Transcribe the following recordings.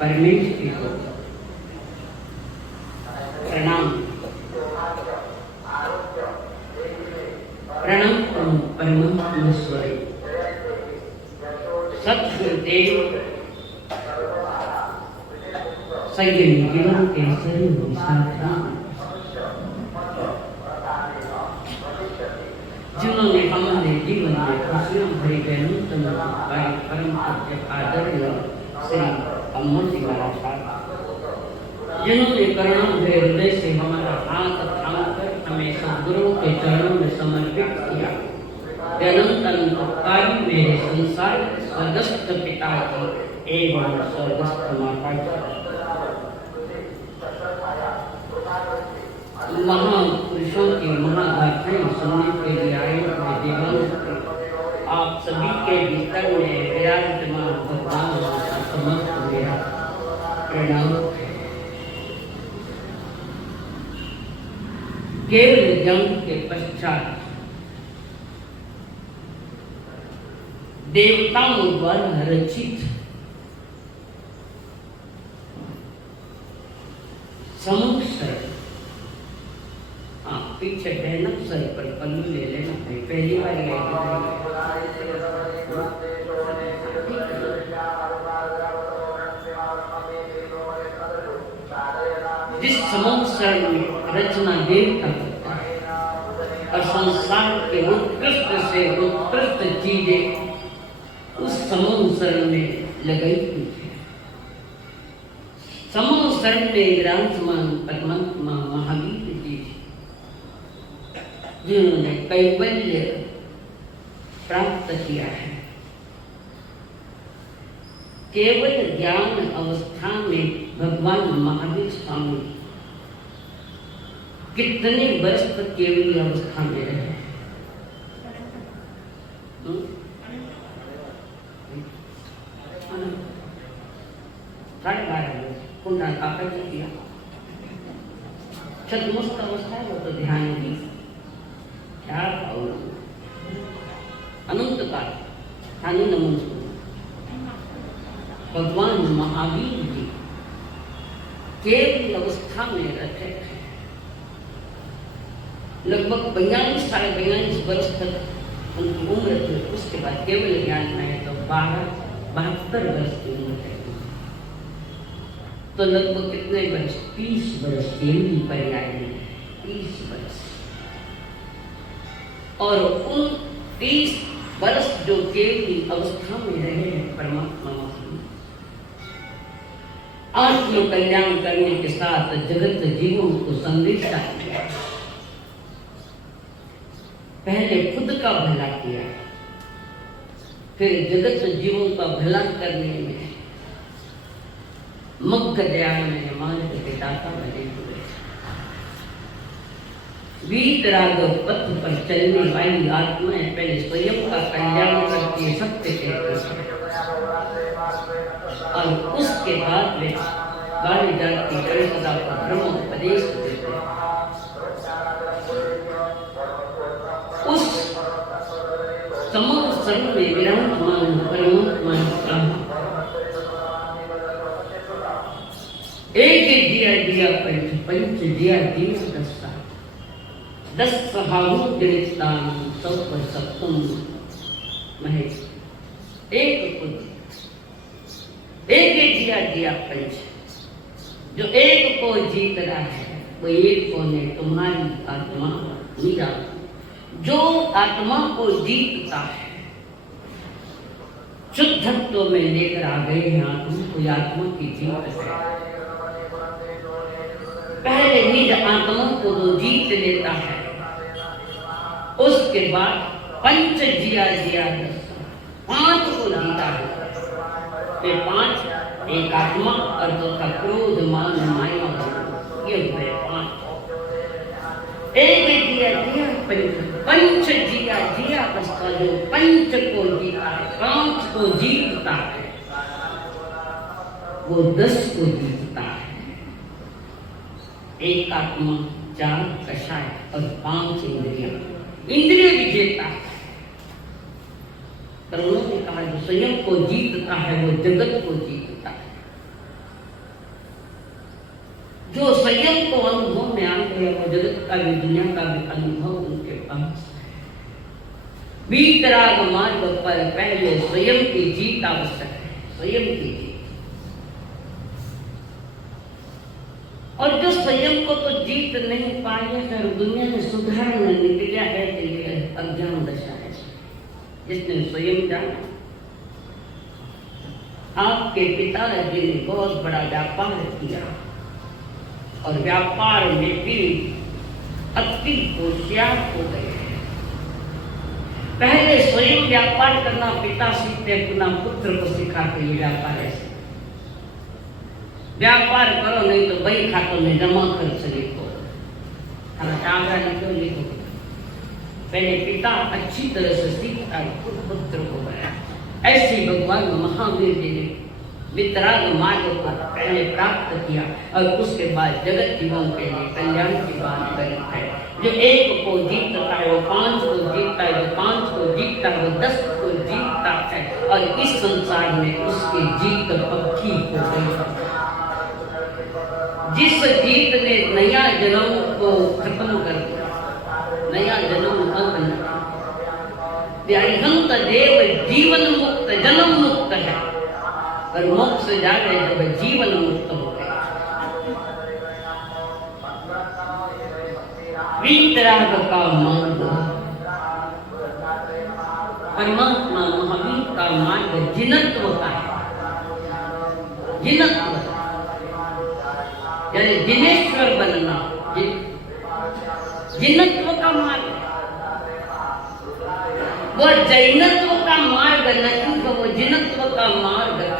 परमेश्वरी को प्रणाम प्रणाम परमेश्वरी सद्गुरुदेव संयमी जीवन केसरी जिन्होंने हमारे जीवन में खुशियों भरी नूतन परम आदरणीय श्री अम्मा जी महाराज, जिन्होंने करुणा भरे हृदय से हमारा हाथ थामकर हमें सद्गुरुओं के चरणों में समर्पित किया। अनंत मेरे संसार स्वर्गस्थ पिता की एवं स्वर्गस्थ माता की महापुरुषों की महागाथाएं सुनने के लिए आए हुए देवांश आप सभी के भीतर में विराजमान भगवान का समस्त मेरा प्रणाम। केवल जन्म के पश्चात देवताओं द्वारा रचित समूह सर, पीछे भैनक सर पर पल्लू ले लेना है, पहली बार संसार में रचना देव का होता है और संसार के उत्कृष्ट से उत्कृष्ट चीजें उस संसार में लगाई हुई है। संसार में विराजमान परमात्मा महावीर जी जिन्होंने कैवल्य प्राप्त किया है। केवल ज्ञान अवस्था में भगवान महावीर स्वामी कितने वर्ष तक केवल अवस्था में रहे? साढ़े 12 वर्ष पुनः काका जी किया। चतुर्मुख अवस्था है वो तो ध्यान दी क्या और अनंत काल स्थानीय नमन भगवान महावीर जी केवल अवस्था में रहते हैं। लगभग 42-42 वर्ष तक उनकी उम्र थी। उसके बाद केवल ज्ञान में तो 72 वर्ष की उम्र है। तो लगभग कितने वर्ष? 30 वर्ष केवल पर्याय में 30 वर्ष। और उन 30 वर्ष जो केवल अवस्था में रहे हैं परमात्मा आत्म कल्याण करने के साथ जगत जीवों को संदेश दिया। पहले खुद का भला किया, फिर जगत जीवों का भला करने में मग्न दयाल में मार्ग के दाता बने हुए। वीतराग पथ पर चलने वाली आत्माएं पहले स्वयं का कल्याण करती सत्य के और उसके बाद में बाली जाति की सदा को ब्रह्म उपदेश देते। उस समूह संग में विराजमान परमात्मा एक दिया दिया पंच दिया दिया 10 सहारू गिरफ्तार सब पर सप्तम महेश एक खुद एक दिया पंच जो एक को जीत रहा है वो एक को ने तुम्हारी आत्मा मीरा जो आत्मा को जीतता है शुद्धत्व में लेकर आ गए हैं आत्मा को आत्मा की जीत है। पहले निज आत्मा को तो जीत लेता है उसके बाद पंच जिया 5 को जीता है। 5 एक आत्मा और 2 क्रोध मान माया ये हुए 5। एक दिया पंच जिया उसका जो पंच को जीता है 5 को जीतता है वो 10 को जीतता है। एक आत्मा 4 कषाय और 5 इंद्रिय विजेता है। पर उन्होंने कहा जो स्वयं को जीतता है वो जगत को जीतता है। जो स्वयं को अनुभव में आते हैं वो जगत का भी दुनिया का भी अनुभव उनके पास है। वीतराग मार्ग पर पहले स्वयं की जीत आवश्यक है, स्वयं की जीत। और जो स्वयं को तो जीत नहीं पाया है दुनिया में सुधार में निकला है तो ये अज्ञान दशा है। जिसने स्वयं जाना आपके पिताजी ने बहुत बड़ा व्यापार किया और व्यापार में भी अति होशियार हो गए। पहले स्वयं व्यापार करना पिता सीखते अपना पुत्र को सिखाते ये व्यापार ऐसे व्यापार करो नहीं तो बही खातों में जमा खर्च लिखो लिखो। पहले पिता अच्छी तरह से सीखता पुत्र को बनाया। ऐसे भगवान महावीर जी ने वितराग मार्ग को पहले प्राप्त किया और उसके बाद जगत जीवों के लिए कल्याण की बात करी है। जो एक को जीतता है वो 5 को जीतता है, जो 5 को जीतता है वो 10 को जीतता है और इस संसार में उसकी जीत पक्की हो गई। जिस जीत ने नया जन्म को खत्म कर दिया, नया जन्म हंत देव जीवन मुक्त जन्म मुक्त है पर मोक्ष जा रहे जब जीवन मुक्त हो गए। वीतराग का मार्ग, परमात्मा महावीर का मार्ग जिनत्व का है। जिनत्व यानी जिनेश्वर बनना, जिनत्व का मार्ग। वो जैनत्व का मार्ग नहीं, तो वो जिनत्व का मार्ग है।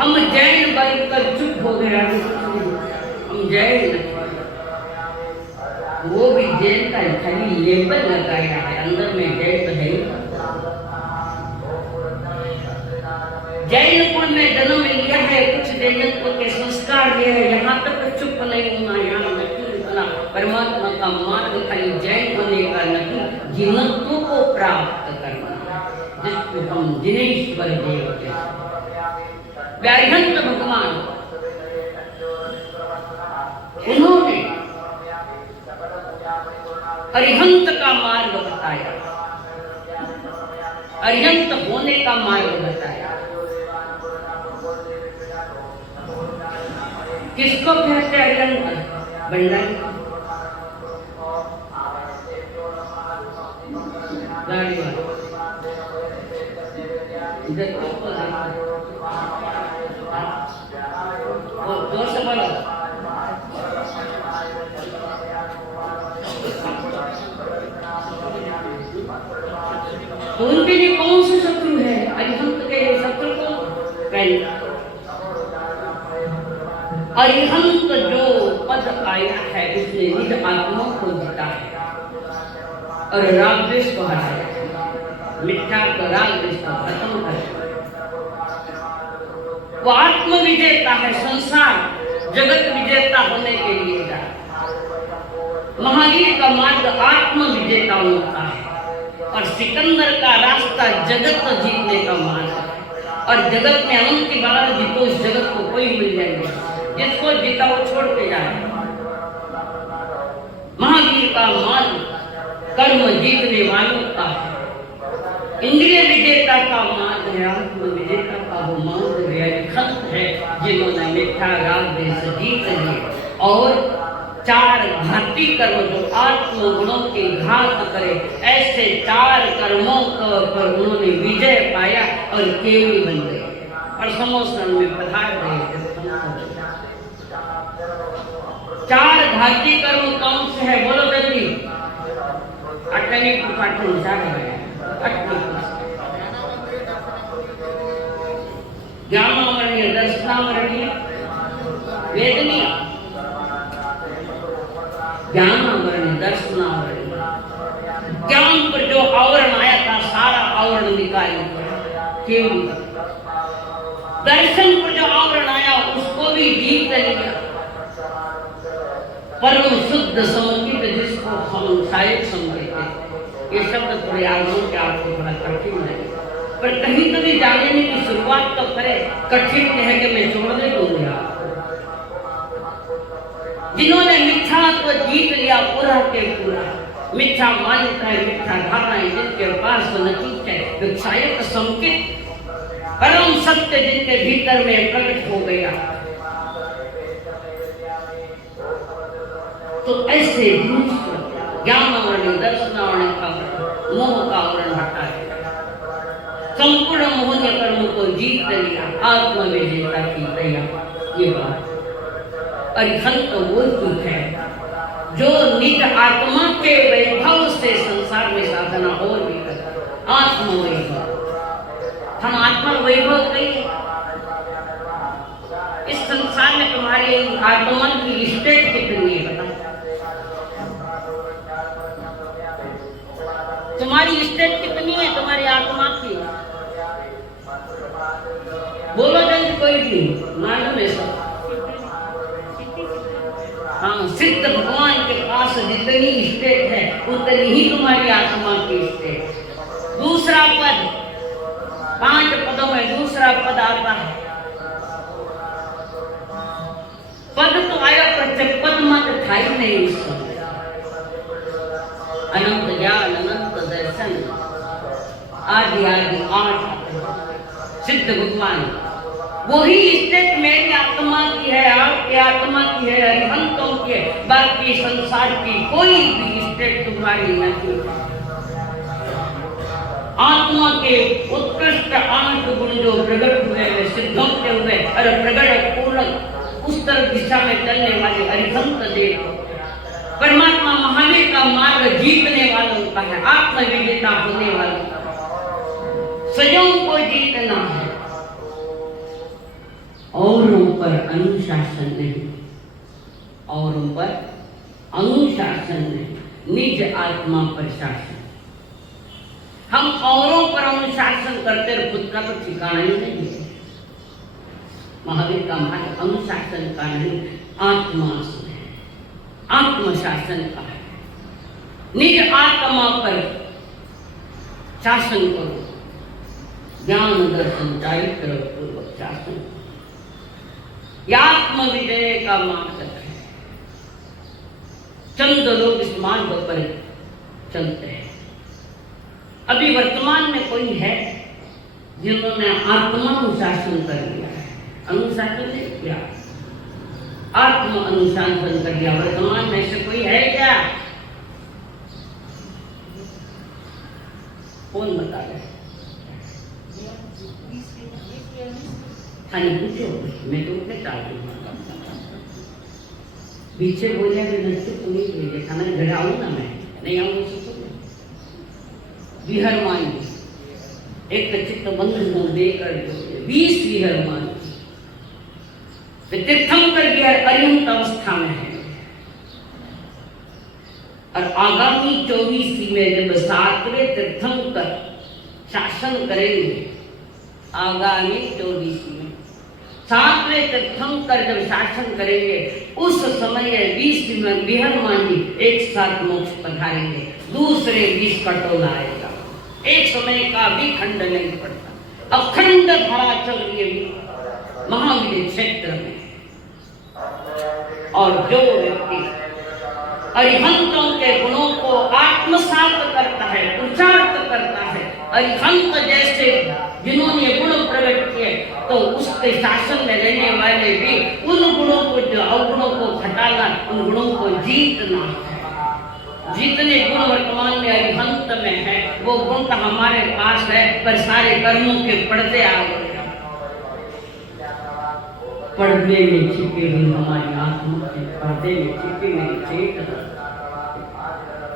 हम जैन बनकर चुप हो गए, हम जैन नहीं। वो भी जैन का खाली लेबल लगाया है, अंदर में जैन है। जैन कुल में जन्म लिया है, कुछ जैनत्व के संस्कार लिए है, यहाँ तक चुप नहीं होना, यहाँ नहीं रुकना। परमात्मा का मार्ग खाली जैन होने का नहीं, जिनत्व को प्राप्त करना, जिसको हम जिनेश्वर देव कहते हैं। व्याहंत भगवान उन्होंने अरिहंत का मार्ग बताया, अरिहंत होने का मार्ग बताया। किसको कहते हैं अरिहंत? बंडन गाड़ी वाला इधर किसको जोर से बोलो। तो उनके लिए कौन सा शत्रु है? अरिहंत के शत्रु को अरिहंत जो पद आया है उसने निज आत्मा को जीता है और राग द्वेष को हटाया, मिथ्या को राग द्वेष को खत्म कर। वो आत्म विजेता है, संसार जगत विजेता होने के लिए जा। महावीर का मार्ग आत्म विजेता होता है और सिकंदर का रास्ता जगत जीतने का मार्ग है। और जगत में अनंत की बार जीतो, इस जगत को कोई मिल जाएंगे, जिसको जीता वो छोड़ के जाए। महावीर का मार्ग कर्म जीतने वालों का है, इंद्रिय विजेता का मार्ग है, आत्म विजेता का वो मार्ग है, खत है जिन्होंने मिथ्या राग द्वेष जीत लिए और चार घाती कर्म जो आत्म गुणों की घात करे, ऐसे चार कर्मों पर उन्होंने विजय पाया और केवली बन गए और समोसन में पधार गए। चार घाती कर्म कौन से है? बोलो जल्दी। अठनी कुछ ज्ञानावरणीय, दर्शनावरणीय, वेदनीय। ज्ञानावरणीय, दर्शनावरणीय। ज्ञान पर जो आवरण आया था सारा आवरण निकाल केवल। दर्शन पर जो आवरण आया उसको भी जीत लिया। परम शुद्ध संगीत जिसको हम शायद समझते हैं, ये शब्द थोड़े आगमन के आपको थोड़ा कठिन है, पर कहीं कभी जानने की शुरुआत तो करे। कठिन है कि मैं छोड़ने दूंगा। जिन्होंने मिथ्यात्व जीत लिया पूरा के पूरा, मिथ्या मान्यता है, मिथ्या धारणाएं जिनके पास नतीज है, विक्षायक संकेत परम सत्य जिनके भीतर में प्रकट हो गया, तो ऐसे ज्ञान आवरण, दर्शन आवरण का मोह का आवरण हटा है, संपूर्ण मोहनीय कर्म को जीत लिया, आत्म विजेता की दया। ये बात अरिहंत वो सुख है जो निज आत्मा के वैभव से संसार में साधना और भी करता। आत्म वैभव, हम आत्मा वैभव कहिए। इस संसार में तुम्हारी आत्मा की स्टेट कितनी है बता? तुम्हारी स्टेट कितनी है तुम्हारी आत्मा की? बोलो जल्दी, कोई भी मालूम है सब। हाँ, सिद्ध भगवान के पास जितनी स्टेट है उतनी ही तुम्हारी आत्मा की स्टेट। दूसरा पद, 5 पदों में दूसरा पद आता है। पद तो आया पर पद मत था ही नहीं उस समय। अनंत ज्ञान, अनंत दर्शन, आदि आदि 8 सिद्ध भगवान वही स्टेट मेरी आत्मा की है, आपकी आत्मा की है, अरिहंतों की है। बाकी संसार की कोई भी स्टेट तुम्हारी नहीं। आत्मा के उत्कृष्ट आनंद गुण जो प्रकट हुए वे सिद्धों के हुए और प्रकट पूर्ण उत्तर दिशा में चलने वाले अरिहंत देव परमात्मा महावीर का मार्ग जीतने वालों का है, आत्मविजेता होने वालों का। स्वयं को जीतना है, औरों पर अनुशासन नहीं, औरों पर अनुशासन नहीं, निज आत्मा पर शासन। हम औरों पर अनुशासन करते हैं, खुद का तो ठिकाना ही नहीं है। महावीर का मार्ग अनुशासन का नहीं, आत्मा से है, आत्मशासन का है। निज आत्मा पर शासन करो, ज्ञान दर्शन चारित्र पूर्वक शासन। आत्म विजय का मार्ग है। चंद लोग इस मार्ग पर चलते हैं। अभी वर्तमान में कोई है जिन्होंने आत्मा अनुशासन कर लिया है? अनुशासन नहीं किया, आत्म अनुशासन कर लिया। वर्तमान में से कोई है क्या? कौन बता रहे? पूछो, मैं तो उठने चाहती हूँ। पीछे बोले नजदीक नहीं भेजे खाना घर आऊँ ना, मैं नहीं आऊँ विहर मान एक चित्त बंधु देकर 20 विहर मान तीर्थंकर विहर अरिहंत अवस्था में है। और आगामी 24 में जब 7वें तीर्थंकर शासन करेंगे, आगामी 24 में 7वें तीर्थंकर जब शासन करेंगे, उस समय 20 विहर मानी एक साथ मोक्ष पधारेंगे, दूसरे 20 का टोला आएगा। एक समय का भी खंड नहीं पड़ता, अखंड धारा चल रही है महावीर क्षेत्र में। और जो व्यक्ति अरिहंतों के गुणों को आत्मसात करता है, पुरुषार्थ करता है, अरिहंत जैसे जिन्होंने गुण प्रकट किए, तो उसके शासन में रहने वाले भी उन गुणों को, जो अवगुणों को हटाना, उन गुणों को जीतना है। जितने गुण वर्तमान में अरिहंत में है, वो गुण तो हमारे पास है, पर सारे कर्मों के पर्दे आ गए। पर्दे में छिपी हुई हमारी आत्मा के पर्दे में छिपी हुई चेतना,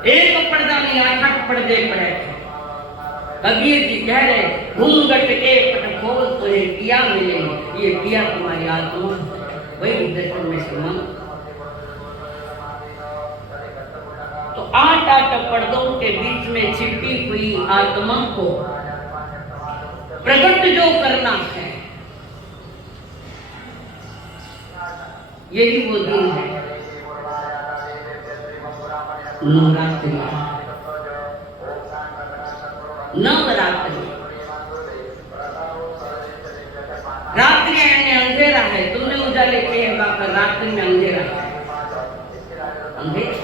एक पर्दा नहीं 8 पर्दे पड़े। कबीर जी कह रहे, घूंघट के पट खोल तुझे पिया मिलेंगे। ये पिया तुम्हारी आत्मा, वही दर्शन में समान। तो 8 पर्दों के बीच में छिपी हुई आत्मा को प्रकट जो करना है, यही वो दिन है नवरात्रि। नवरात्रि रात्रि यानी अंधेरा है। तुमने उजाले किए हैं बाप, रात्रि में अंधेरा है, अंधेरा।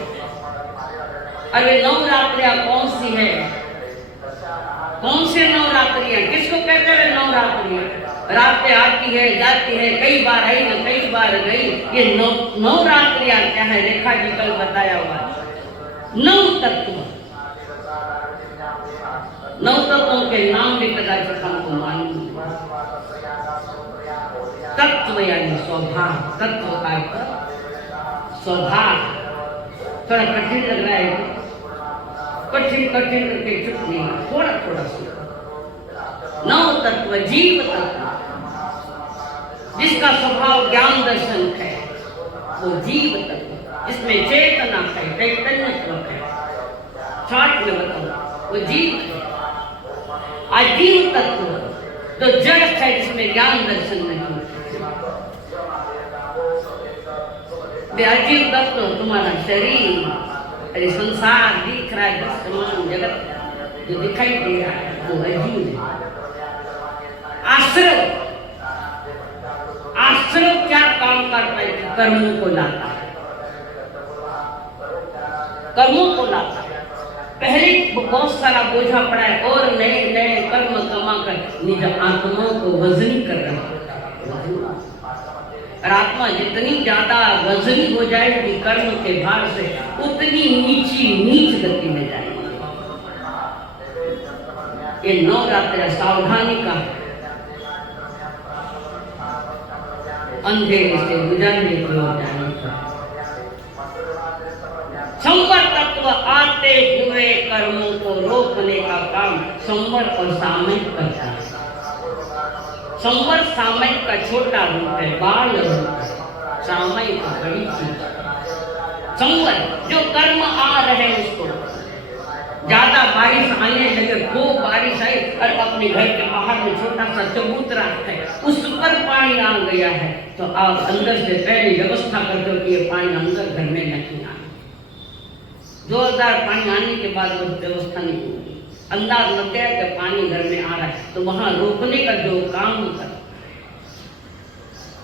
अरे नवरात्रियां कौन सी है? कौन से नवरात्रियां? किसको कहते हैं नवरात्रियां? रातें आती है जाती है, कई बार आई न कई बार गई। ये नवरात्रियां क्या है? रेखा जी कल बताया हुआ है। 9 तत्व, 9 तत्वों के नाम भी कदाचित हमको मालूम। तत्व यानी स्वभाव, तत्व का स्वभाव। थोड़ा कठिन लग रहा है, कठिन कठिन करके चुप नहीं, थोड़ा थोड़ा सा। 9 तत्व, जीव तत्व जिसका स्वभाव ज्ञान दर्शन है, वो जीव तत्व। जिसमें चेतना है, चैतन्यत्व है, शॉर्ट में बताऊं, वो जीव है। अजीव तत्व तो जड़ है, जिसमें ज्ञान दर्शन नहीं। अजीव तत्व तुम्हारा शरीर, अरे संसार दिख रहा है, दृश्यमान जगत जो दिखाई दे रहा है, वो अजीव है। आश्रय, आश्रय क्या काम करता है? कर्मों को लाता है, कर्मों को लाता है। पहले बहुत सारा बोझा पड़ा है और नए नए कर्म कमा कर निज आत्मा को वजनी कर रहा है। और आत्मा जितनी ज्यादा वजनी हो जाएगी कर्म के भार से, उतनी नीच गति में जाएगी। ये नवरात्र सावधानी का अंधेरे से गुजरने की ओर जाने का। संवर तत्व आते हुए कर्मों को रोकने का काम संवर और सामयिक करता है। संवर सामयिक का छोटा रूप है, बाल रूप है, सामयिक बड़ी चीज। संवर जो कर्म आ रहे हैं उसको, ज्यादा बारिश आने लगे, खूब बारिश आई और अपने घर के बाहर में छोटा सा चबूतरा है, उस पर पानी आ गया है, तो आप अंदर से पहले व्यवस्था कर दो कि ये पानी अंदर घर में नहीं आए। जोरदार पानी आने के बाद वो व्यवस्था नहीं होगी। अंदाज लग गया कि पानी घर में आ रहा है, तो वहां रोकने का जो काम कर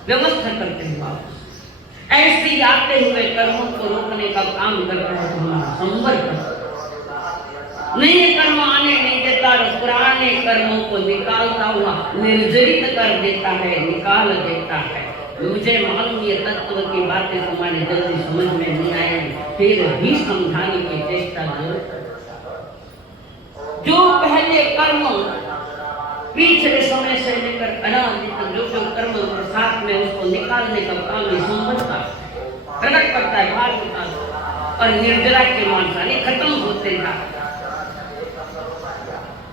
व्यवस्था करते हैं आप, ऐसे ही आते हुए कर्मों को रोकने का काम करता है हमारा संवर्ग। नए कर्म आने नहीं देता और पुराने कर्मों को निकालता हुआ निर्जरित कर देता है, निकाल देता है। मुझे मालूम ये तत्व की बातें तुम्हारे जल्दी समझ में नहीं आएगी, फिर भी समझाने की चेष्टा जरूर। जो पहले कर्म पिछले समय से लेकर अनादि तक जो कर्म साथ में उसको निकालने का काम संभलता प्रकट करता है, बाहर निकालता और निर्जरा के मानसाने खत्म होते जाते।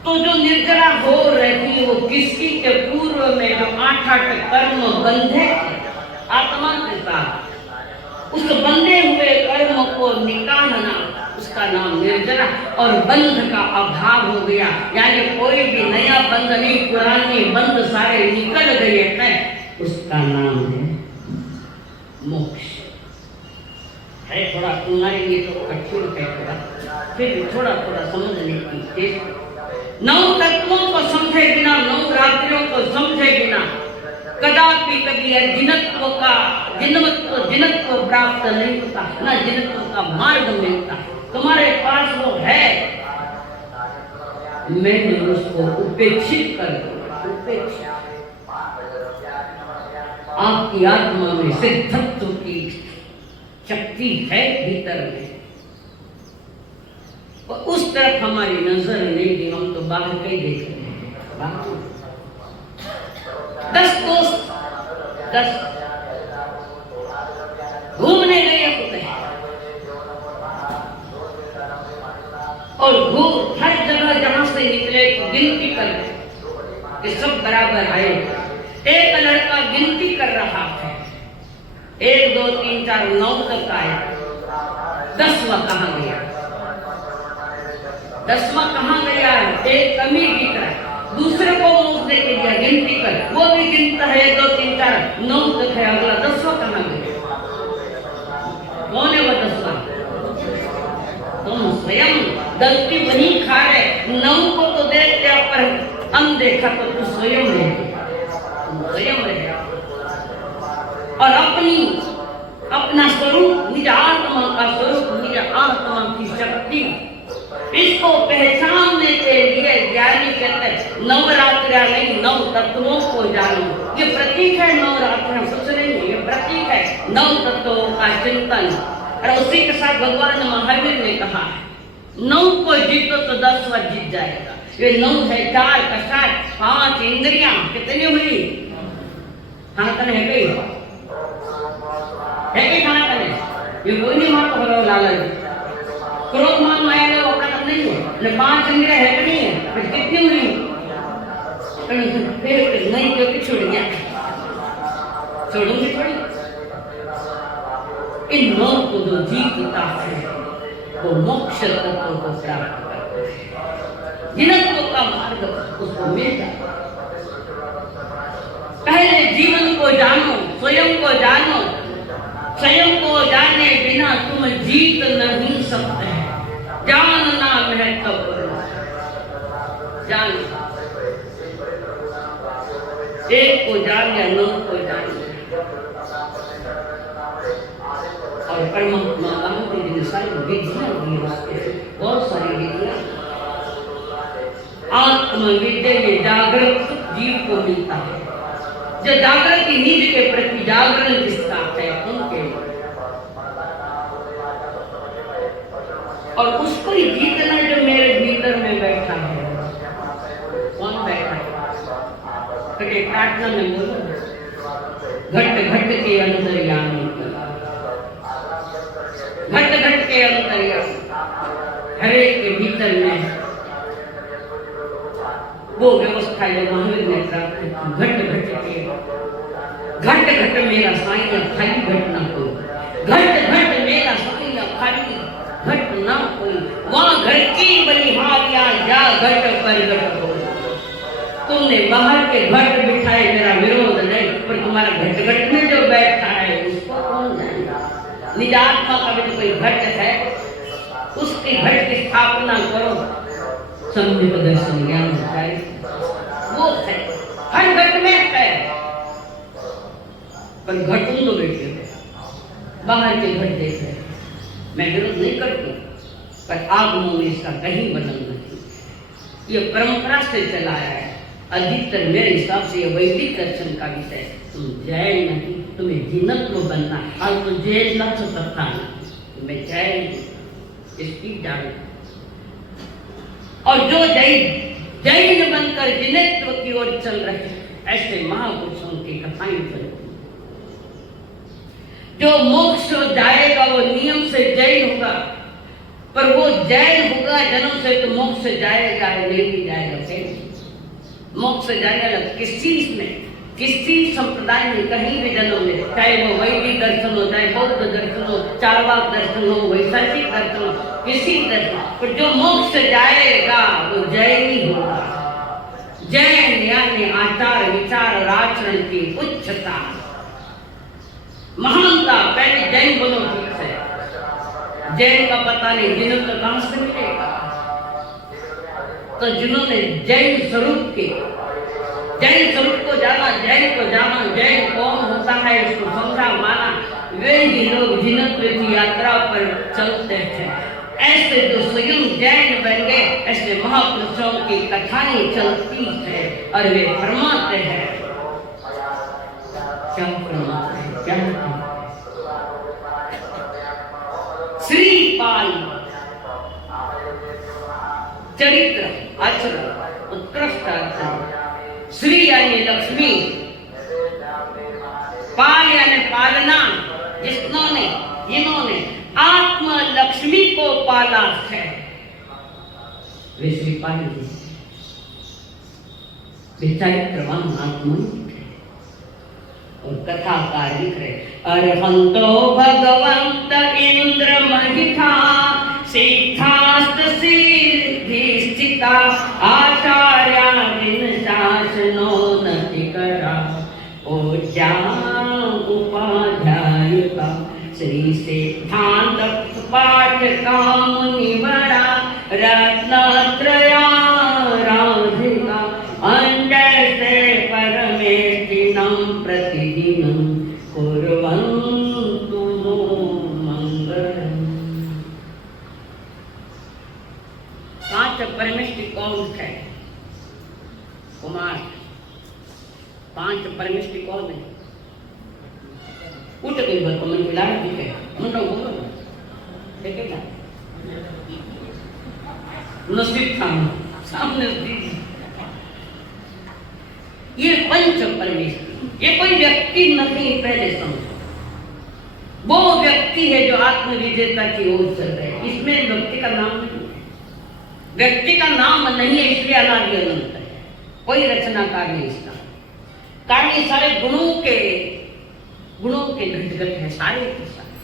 तो जो निर्जरा हो रही वो किसकी के पूर्व में जो 8 कर्म बंधे आत्मा के साथ, उस बंधे हुए कर्म को निकालना उसका नाम निर्जरा। और बंध का अभाव हो गया, यानी कोई भी नया बंध नहीं, पुराने बंध सारे निकल गए हैं, उसका नाम है मोक्ष। है थोड़ा तुम्हारे लिए तो कठिन है, फिर थोड़ा समझने की चेष्टा। 9 तत्वों को समझे बिना, 9 रात्रियों को समझे बिना कदापि कभी जिनत्व प्राप्त नहीं होता, ना जिनत्व का मार्ग मिलता। तुम्हारे पास वो है, मैंने उसको उपेक्षित कर दिया। आपकी आत्मा में सिद्धत्व की शक्ति है भीतर में, उस तरफ हमारी नजर नहीं दी, हम तो बाहर के ही देख रहे हैं। 10 दोस्त 10 घूमने गए होते हैं और हर जगह जहां से निकले गिनती कर रहे कि सब बराबर आए। एक लड़का गिनती कर रहा है, 1 2 3 4 9 तक आया, 10वां कहां गया? 10वां कहां गया? एक कमी दिख रहा है, दूसरे को उसने के दिया गिनती कर, वो भी गिनता है 1 2 3 4 9 तक है, अगला 10वां कहां गया? कौन है वो 10वां? तुम स्वयं गलती वही खा रहे। 9 को तो देखते पर अनदेखा तो तू स्वयं रहे, और अपना स्वरूप, निज आत्मा का स्वरूप, निज आत्मा की शक्ति, इसको पहचानने के लिए ज्ञानी कहते हैं नवरात्रि नहीं 9 तत्वों को जानो। ये प्रतीक है नवरात्रि, कुछ नहीं, ये प्रतीक है 9 तत्वों का चिंतन। और उसी के साथ भगवान महावीर ने कहा 9 को जीतो तो 10वां जीत जाएगा। ये 9 है 4 का 7 5 इंद्रियां कितनी हुई? खानतन है कई खानतन है, ये कोई नहीं मार तो लालच क्रोध मान माया ने वो अपना नहीं है, 5 इंद्रियां है कि नहीं है, फिर कितनी हुई? फिर नहीं क्योंकि छोड़ गया, छोड़ूंगी थोड़ी। इन 9 को जो जीतता है वो मोक्ष तत्व को प्राप्त करता है, जिनत्व का मार्ग उसको मिलता है। पहले जीवन को जानो, स्वयं को जानो, स्वयं को जाने बिना तुम जीत नहीं सकते। जानना महत्वपूर्ण, जान एक को जान लिया, 9 को जान लिया। और परमात्मा गांधी जी ने सारी विधियां दी, बहुत सारी विधियां। आत्मविद्या में जागृत जीव को मिलता है, जो जागृति निज के प्रति जागरण जिसका है उनके, और उसको ही जीतना जो मेरे भीतर में बैठा है। कौन बैठा है? कटे प्रार्थना में बोलो, घट घट के अंतर्यामी, घट घट के अंतर्यामी, हरे के भीतर में वो व्यवस्था जो महावीर ने प्राप्त की। घट घट मेरा साईं खाली घट ना कोई, घट घट मेरा साईं खाली घट ना कोई, वहां घर की बलिहारियां जा घट पर घट हो। तुमने बाहर के घट बिठाए मेरा विरोध नहीं, पर तुम्हारा घट घट में जो बैठा है उसको कौन जानेगा। निजात्मा का भी कोई घट है, उसकी घट की स्थापना करो, सम्यक दर्शन ज्ञान है, वो है हर घट में है। पर घटूं तो बैठे बाहर के घट देख रहे, मैं विरोध नहीं करती, पर आगमों में इसका कहीं बदल नहीं। ये परंपरा से चला आया है, अधिकतर मेरे हिसाब से ये वैदिक दर्शन का विषय। तुम जैन नहीं, तुम्हें जिनत्व बनना, और तो जैन लक्ष्य पता नहीं, तुम्हें जैन इसकी जान। और जो जैन बनकर जिनत्व की ओर चल रहे ऐसे महापुरुषों की कथाएं चलती। जो मोक्ष जाएगा वो नियम से जैन होगा, पर वो जैन होगा जन्म से तो मोक्ष जाएगा नहीं जाएगा। मोक्ष जाएगा किस चीज में, किसी संप्रदाय में, कहीं भी जन्म ले, चाहे वो वैदिक दर्शन हो, चाहे बौद्ध दर्शन हो, चारवाक दर्शन हो, वैशाखी दर्शन हो, किसी दर्शन, पर जो मोक्ष जाएगा वो जैन ही होगा। जैन यानी आचार विचार और आचरण की उच्चता, महानता। पहले जैन बोलो ठीक से, जैन का पता नहीं, जिन्हों तो कहां से मिलेगा। तो जिन्होंने जैन स्वरूप को जाना, जैन को जाना, जैन कौन होता है इसको समझा माना, वे ही लोग जिनत्व की यात्रा पर चलते थे। ऐसे जो स्वयं जैन बन गए, ऐसे महापुरुषों की कथाएं चलती है और वे फरमाते हैं, क्या फरमाते हैं, क्या श्रीपाल चरित्र आचरण उत्कृष्ट आचरण। श्री यानी लक्ष्मी, पाल यानी पालना, जिन्होंने आत्मा लक्ष्मी को पाला है वे श्रीपाल जी, वे चरित्रवान आत्मा। और कथाकार लिख रहे, अरहंतो भगवंत इंद्र महिथा सिद्धास्त सिद्धि स्थिता आचार्या दिन शासनो नतिकरा पूज्या उपाध्यायिका श्री सिद्धांत पाठ काम निवड़ा रत्नत्रया राधिका अंजसे परमेष्टिनं प्रतिदिनं कुर्वन्तु मंगलम्। पांच परमेष्टि कौन है? कुमार, पांच परमेष्टि कौन है? उठ गई बात मन मिला दिखे मुंडा बोलो ना देखेगा नसीब था सामने दीजिए। ये पंच परमेष्टि, ये कोई व्यक्ति नहीं, पहले समझो। वो व्यक्ति है जो आत्म विजेता की ओर चल रहे, इसमें व्यक्ति का नाम नहीं है। व्यक्ति का नाम नहीं है इसलिए अनादि अनंत है, कोई रचनाकार नहीं इसका। कारण ये सारे गुणों के घटघट है, सारे के सारे।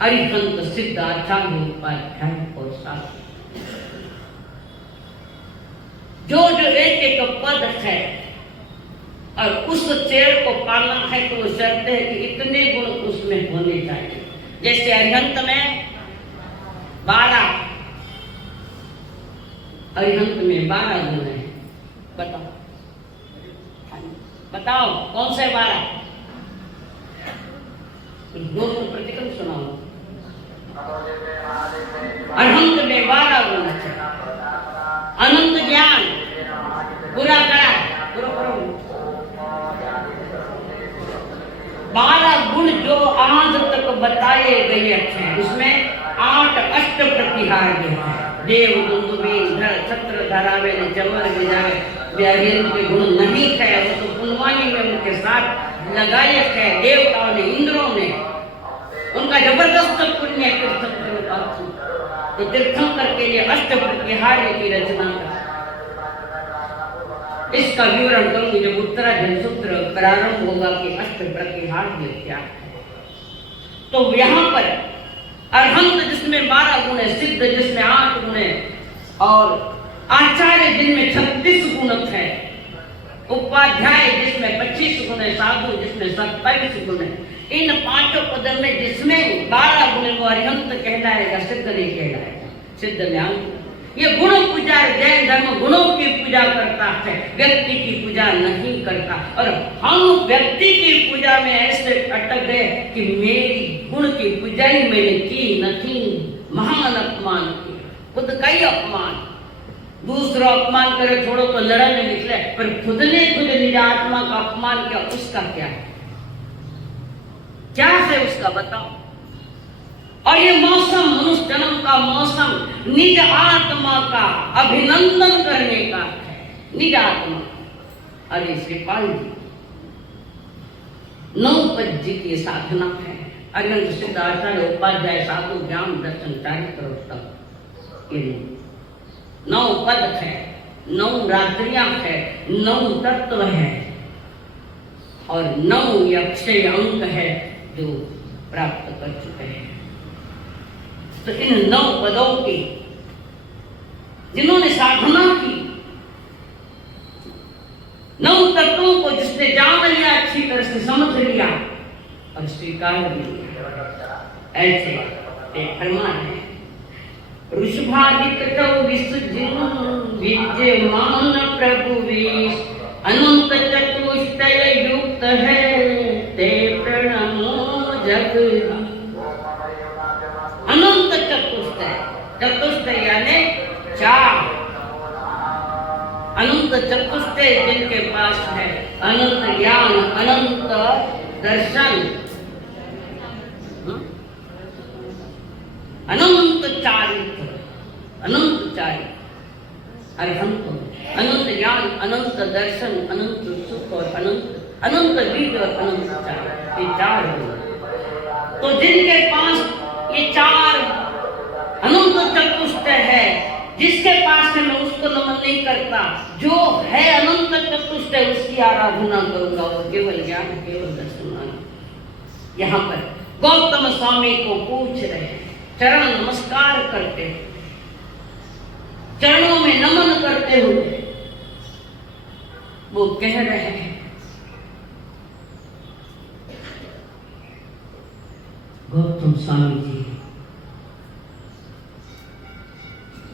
अरिहंत सिद्ध आचार्य उपाध्याय और शास्त्र, जो एक एक पद है और उस चेयर को पाना है तो वो शर्त है कि इतने गुण उसमें होने चाहिए। जैसे अरिहंत में 12 गुण है। बताओ कौन से 12? दोस्त प्रतिक्रम सुनाओ। अरिहंत में 12 गुण है। अनंत ज्ञान, बुरा कड़ा, कार्य है। देव दुंदुबी धर छत्र धरावे ने चमर गिजावे व्याहिन के गुण नहीं है, वो तो पुनवानी में उनके साथ लगायक है। देवताओं ने, इंद्रों ने उनका जबरदस्त पुण्य तीर्थंकर का, तो तीर्थंकर के लिए अष्टप्रतिहार्य की रचना कर। इसका विवरण करूंगी जब उत्तराधि सूत्र प्रारंभ होगा कि अष्टप्रतिहार्य क्या है। तो यहाँ पर अरहंत जिसमें 12 गुण है, सिद्ध जिसमें 8 गुण है, और आचार्य जिनमें 36 गुण है, उपाध्याय जिसमें 25 गुण है, साधु जिसमें 27 गुण है। इन 5 पदों में जिसमें 12 गुण वो अरहंत कहलाएगा, सिद्ध नहीं कहलाएगा। सिद्ध न्याय ये गुण पूजा, जैन धर्म गुणों की पूजा करता है, व्यक्ति की पूजा नहीं करता। और हम व्यक्ति की पूजा में ऐसे अटक गए कि मेरी गुण की पूजा ही मैंने की नहीं। महान अपमान किया, खुद का ही अपमान। दूसरा अपमान करे छोड़ो तो लड़ने निकले, पर खुद ने खुद निज आत्मा का अपमान किया, उसका क्या है? क्या है उसका बताओ। और ये मौसम मनुष्य जन्म का मौसम निज आत्मा का अभिनंदन करने का है, निज आत्मा। अरे श्रीपाल जी 9 पद जी की साधना है। अनंत सिद्ध आचार्य उपाध्याय साधु ज्ञान दर्शन चारित्र तक 9 पद है, 9 रात्रियां है, 9 तत्व है, और 9 अक्षय अंक है जो प्राप्त कर चुके हैं। तो इन 9 पदों की जिन्होंने साधना की, 9 तत्वों को जिसने जान लिया, अच्छी तरह से समझ लिया और स्वीकार भी लिया, ऐसे एक फरमान है। ऋषभादित विद्यमान प्रभु विष अनंत चतुष्टय युक्त है, ते प्रणमो जगदीश। अनंत चतुष्टय, चतुष्टय यानी 4, अनंत चतुष्टय जिनके पास है, अनंत ज्ञान, अनंत दर्शन, अनंत चारित्र, अनंत चारित्र, अनंत ज्ञान, अनंत दर्शन, अनंत सुख और अनंत विद्या और अनंत चारित्र, ये 4 गुण। तो जिनके पास ये 4 अनंत चतुष्टय है, जिसके पास है मैं उसको नमन नहीं करता, जो है अनंत चतुष्टय उसकी आराधना करूंगा, वो केवल ज्ञान, केवल दर्शन। यहाँ पर गौतम स्वामी को पूछ रहे हैं, चरण नमस्कार करते, चरणों में नमन करते हुए वो कह रहे हैं, गौतम स्वामी जी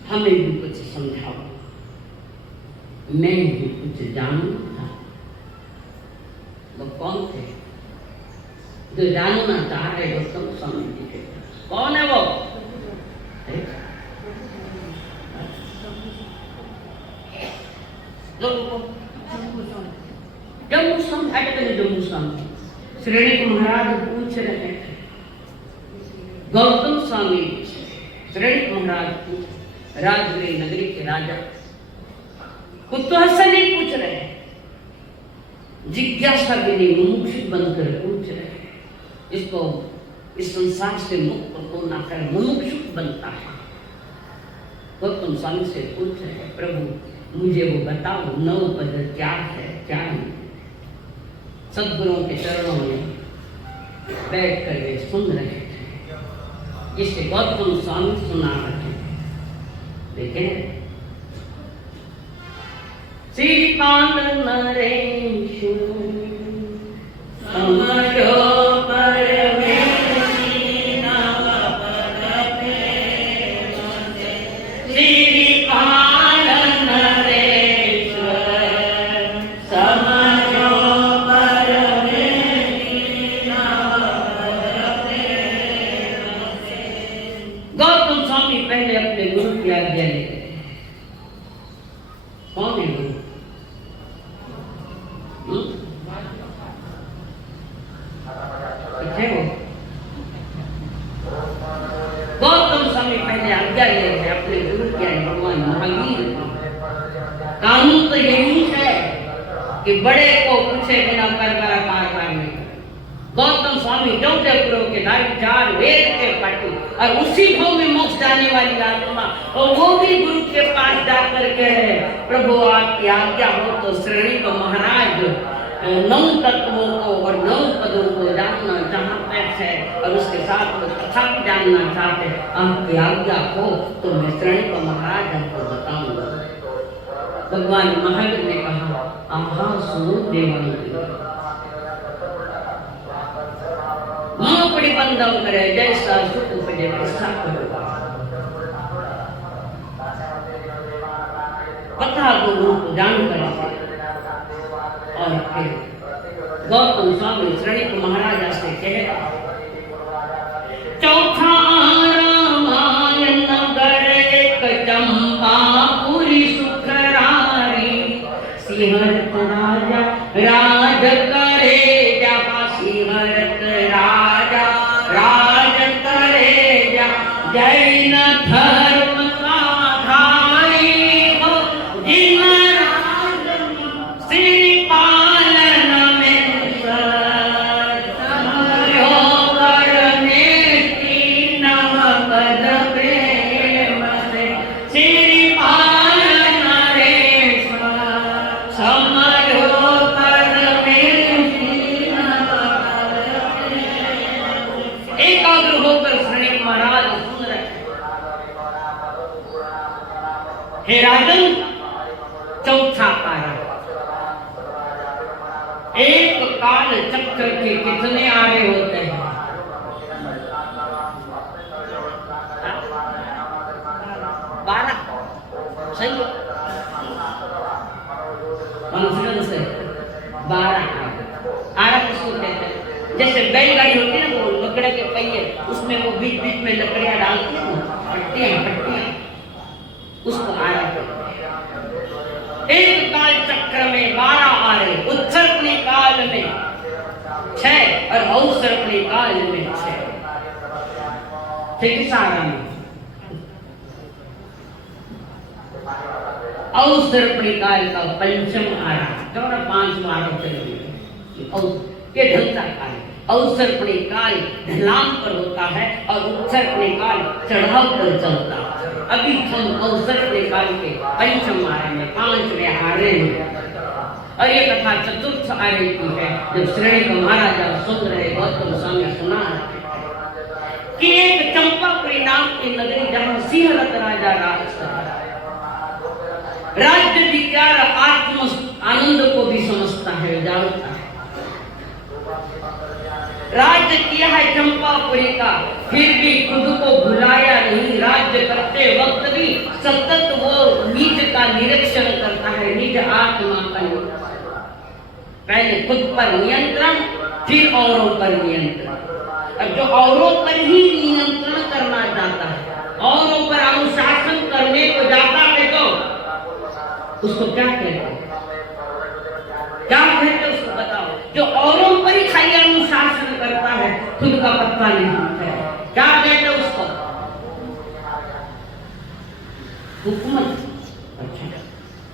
हमें भी कुछ समझाओ, मैं भी कुछ जानना था। वो कौन थे जो जानना चाह रहे गौतम स्वामी जी के? कौन है वो? जम्मू स्वामी, जम्मू स्वामी श्रेणी महाराज पूछ रहे हैं, गौतम स्वामी श्रेणी महाराज राजगीर नगरी के राजा कुतूहल से नहीं पूछ रहे हैं, जिज्ञासा भी नहीं, मुमुक्षु बनकर पूछ रहे हैं। इसको इस संसार से मुक्त होना कर मुमुक्षु बनता है। गौतम स्वामी से पूछ रहे हैं, प्रभु मुझे वो बताओ 9 पद क्या है, क्या नहीं। सद्गुरुओं के चरणों में बैठ कर वे सुन रहे थे, जिसे गौतम स्वामी सुना रहे थे। देखें, श्रीपाद नरेश समरो पहले अपने गुरु की आज्ञा लेते हैं। कौन है गुरु? गौतम स्वामी पहले आज्ञा लेते हैं। महावीर की। कानून तो यही है कि बड़े को पूछे बिना कर बड़ा कार नहीं। गौतम स्वामी चौदहपुरों के दाई 4 वेद के पढ़ी और उसी भाव में मोक्ष जाने वाली आत्मा, और वो भी गुरु के पास जाकर के प्रभु आपकी आज्ञा हो तो श्रेणी को महाराज 9 तत्वों को और 9 पदों को जानना चाहते हैं और उसके साथ वो कथा जानना चाहते हैं, आपकी आज्ञा हो तो मैं श्रेणी को महाराज आपको बताऊंगा। भगवान महावीर ने कहा, आहा सुनो देवांगी महापड़ी बंदम करे जैसा सुख उपजे वैसा करो। कथा को रूप जानकर और फिर गौतम स्वामी श्रेणी को महाराजा से कहे, चौथा रामायण नगर एक चंपापुरी सुखरारी, सिंहरत राजा राज करे जहाँ, सिंहरत राजा राज करे जा, जैन धर्म का धारी हो, जिन श्री पालन में समयो करने की नवपद प्रेम से, श्री पालन रे समयो एकाग्र होकर श्रेणी महाराज सुन रहे। हे राजन, चौथा पारा, एक काल चक्र के कितने आरे होते हैं? 12। सही है, कॉन्फिडेंस है। 12 आरा किसको कहते हैं? जैसे बैलगाड़ी होती है ना, वो लकड़े के पहिए, उसमें वो बीच बीच में लकड़ियां डालती है, पट्टियां, उसको आरा कहते हैं। एक काल चक्र में 12 आरे, उत्सर्पणी काल में 6 और अवसर्पणी काल में 6। ठीक सारा में अवसर्पणी काल का पंचम आरा, 5 आरा चलेंगे। ये ढलता काल, अवसर्पणी काल ढलान पर होता है और उत्सर्पणी काल चढ़ाव पर चलता है। अभी हम अवसर्पणी काल के पंचम आरे में, 5वें आरे में, और ये कथा चतुर्थ आरे की है। जब श्रेणी को महाराजा सुन रहे, गौतम स्वामी सुना कि एक चंपापुरी नाम की नगरी जहाँ सिंहरत राजा राज करता है, राज्य विचार आत्म आनंद को भी समझता है, जानता है। राज्य किया है चंपापुरी का, फिर भी खुद को भुलाया नहीं। राज्य करते वक्त भी सतत वो निज का निरीक्षण करता है, निज आत्मा का निरीक्षण। पहले खुद पर नियंत्रण, फिर औरों पर नियंत्रण। अब जो औरों पर ही नियंत्रण करना चाहता है, औरों पर अनुशासन करने को जाता है, तो उसको क्या कहते हैं? क्या कहते हैं उसको बताओ? जो औरों पर ही खाली अनुशासन करता है, खुद का पत्ता नहीं है, क्या कहते हैं उसको? हुकूमत। अच्छा,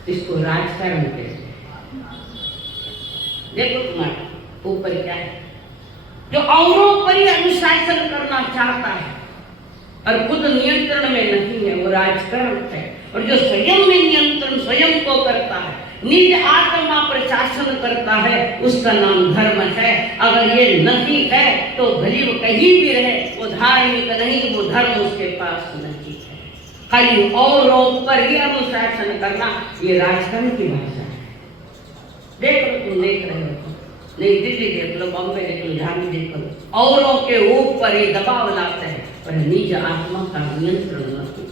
इसको राजकारण कहते हैं। देखो तुम्हारे ऊपर क्या है, जो औरों पर ही अनुशासन करना चाहता है और खुद नियंत्रण में नहीं है, वो राजकारण है। और जो स्वयं में नियंत्रण स्वयं को करता है, निज आत्मा पर शासन करता है, उसका नाम धर्म है। अगर ये नहीं है तो भली वो कहीं भी रहे, वो धार्मिक नहीं, वो धर्म उसके पास नहीं है। खाली औरों पर ही अनुशासन करना, ये राजकारण की भाषा है। देख लो, तुम देख रहे हो, नहीं दिल्ली देख लो, बॉम्बे देख लो, जहाँ भी देख लो, औरों के ऊपर ही दबाव लाते हैं पर निज आत्मा का नियंत्रण नहीं,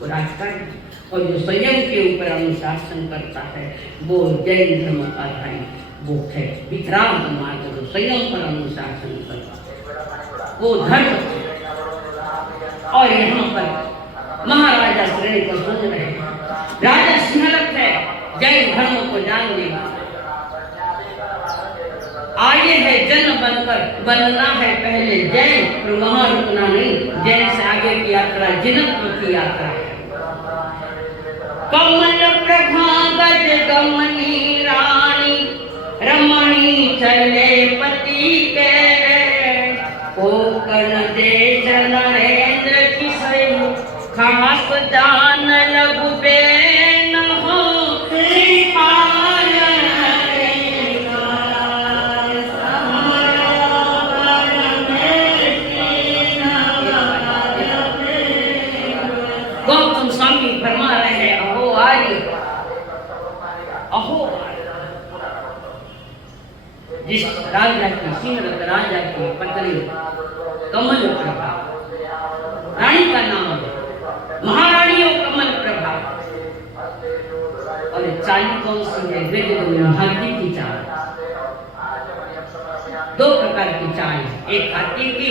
वो राजकारण। और जो स्वयं के ऊपर अनुशासन करता है, वो जैन धर्म का भाई, वो है विक्रांत मार्ग, जो स्वयं पर अनुशासन करता है, वो धर्म। और यहाँ पर महाराजा श्रेणी को सुन रहे हैं, राजा सिंहरत है, जैन धर्म को जानने वाला, आए है जन बनकर, बनना है पहले जैन, और वहां रुकना नहीं। जैन से आगे की यात्रा जिनत्व की यात्रा है। कमल प्रभा गज गमनी रानी रमणी चले पति के कोकण देश नरेंद्र की सही खास जान लघु बेन हो गौतम स्वामी फरमा रहे हैं अहो आर्य अहो जिस राजा की सिंहरथ राजा की पत्नी कमल प्रभा रानी का नाम महारानी और कमल प्रभा और चाल कौन सी है हाथी की चाल दो प्रकार की चाल एक हाथी की